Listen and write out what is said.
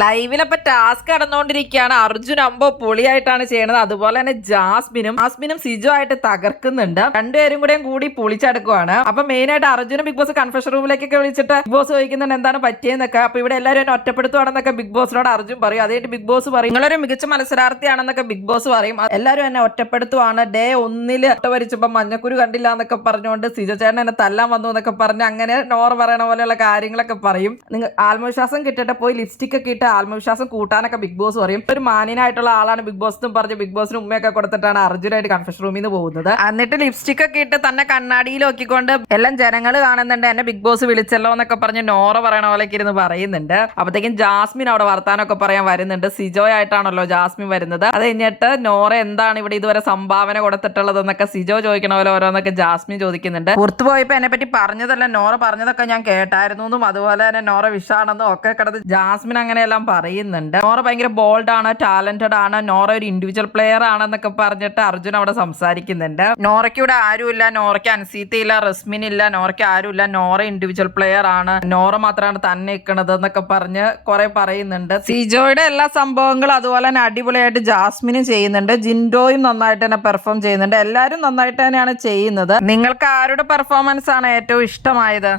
ലൈവിലപ്പോ task നടന്നുകൊണ്ടിരിക്കുകയാണ്. അർജുൻ അമ്പോ പൊളിയായിട്ടാണ് ചെയ്യണത്. അതുപോലെ തന്നെ ജാസ്മിനും സിജോ ആയിട്ട് തകർക്കുന്നുണ്ട്. രണ്ടുപേരും കൂടി പൊളിച്ചെടുക്കുവാണ്. അപ്പൊ മെയിൻ ആയിട്ട് അർജുനും ബിഗ് ബോസ് കൺഫഷൻ റൂമിലേക്കൊക്കെ വിളിച്ചിട്ട് ബിഗ് ബോസ് ചോദിക്കുന്നുണ്ട് എന്താണ് പറ്റിയെന്നൊക്കെ. അപ്പൊ ഇവിടെ എല്ലാവരും എന്നെ ഒറ്റപ്പെടുത്തുവാണെന്നൊക്കെ ബിഗ് ബോസിനോട് അർജുൻ പറയും. അതായിട്ട് ബിഗ് ബോസ് പറയും നിങ്ങളൊരു മികച്ച മത്സരാർത്ഥിയാണെന്നൊക്കെ ബിഗ് ബോസ് പറയും. എല്ലാവരും എന്നെ ഒറ്റപ്പെടുത്തുവാണ്. ഡേ 1 ഒറ്റവരിച്ചപ്പോ മഞ്ഞക്കുരു കണ്ടില്ല എന്നൊക്കെ പറഞ്ഞുകൊണ്ട് സിജോ ചേട്ടൻ എന്നെ തല്ലാൻ വന്നു എന്നൊക്കെ പറഞ്ഞ് അങ്ങനെ നോർ പറയണ പോലെയുള്ള കാര്യങ്ങളൊക്കെ പറയും. നിങ്ങൾ ആത്മവിശ്വാസം കിട്ടിയിട്ട് പോയി ലിപ്സ്റ്റിക് ഒക്കെ ഇട്ട് ആത്മവിശ്വാസം കൂട്ടാനൊക്കെ ബിഗ് ബോസ് പറയും. ഒരു മാന്യനായിട്ടുള്ള ആളാണ് ബിഗ് ബോസ് എന്നും പറഞ്ഞ് ബിഗ് ബോസിന് ഉമ്മയൊക്കെ കൊടുത്തിട്ടാണ് അർജുനായിട്ട് കൺഫഷൻ റൂമിൽ നിന്ന് പോകുന്നത്. എന്നിട്ട് ലിപ്സ്റ്റിക് ഒക്കെ ഇട്ട് തന്നെ കണ്ണാടിയിൽ നോക്കിക്കൊണ്ട് എല്ലാം ജനങ്ങൾ കാണുന്നുണ്ട് എന്നെ ബിഗ് ബോസ് വിളിച്ചല്ലോ എന്നൊക്കെ പറഞ്ഞ് നോറ പറയണ പോലെയൊക്കെ ഇരുന്ന് പറയുന്നുണ്ട്. അപ്പത്തേക്കും ജാസ്മിൻ അവിടെ വർത്താനൊക്കെ പറയാൻ വരുന്നുണ്ട്. സിജോ ആയിട്ടാണല്ലോ ജാസ്മിൻ വരുന്നത്. അത് കഴിഞ്ഞിട്ട് നോറ എന്താണ് ഇവിടെ ഇതുവരെ സംഭാവന കൊടുത്തിട്ടുള്ളത് എന്നൊക്കെ സിജോ ചോദിക്കണ പോലെ ഓരോന്നൊക്കെ ജാസ്മിൻ ചോദിക്കുന്നുണ്ട്. പുറത്തു പോയപ്പോ എന്നെ പറ്റി പറഞ്ഞതല്ല നോറ പറഞ്ഞതൊക്കെ ഞാൻ കേട്ടായിരുന്നു എന്നും അതുപോലെ തന്നെ നോറ വിഷാണെന്നും ഒക്കെ കിടന്ന് ജാസ്മിൻ അങ്ങനെയെല്ലാം പറയുന്നുണ്ട്. നോറ ഭയങ്കര ബോൾഡ് ആണ്, ടാലന്റഡ് ആണ്, നോറ ഒരു ഇൻഡിവിജ്വൽ പ്ലെയർ ആണെന്നൊക്കെ പറഞ്ഞിട്ട് അർജുൻ അവിടെ സംസാരിക്കുന്നുണ്ട്. നോറയ്ക്ക് ഇവിടെ ആരുമില്ല, നോറയ്ക്ക് അൻസീത്തയില്ല, റസ്മിൻ ഇല്ല, നോറയ്ക്ക് ആരുമില്ല, നോറ ഇൻഡിവിജ്വൽ പ്ലെയർ ആണ്, നോറ മാത്രമാണ് തന്നെ നിൽക്കുന്നത് എന്നൊക്കെ പറഞ്ഞ് കുറെ പറയുന്നുണ്ട്. സിജോയുടെ എല്ലാ സംഭവങ്ങളും അതുപോലെ തന്നെ അടിപൊളിയായിട്ട് ജാസ്മിനും ചെയ്യുന്നുണ്ട്. ജിൻഡോയും നന്നായിട്ട് തന്നെ പെർഫോം ചെയ്യുന്നുണ്ട്. എല്ലാവരും നന്നായിട്ട് തന്നെയാണ് ചെയ്യുന്നത്. നിങ്ങൾക്ക് ആരുടെ പെർഫോമൻസ് ആണ് ഏറ്റവും ഇഷ്ടമായത്?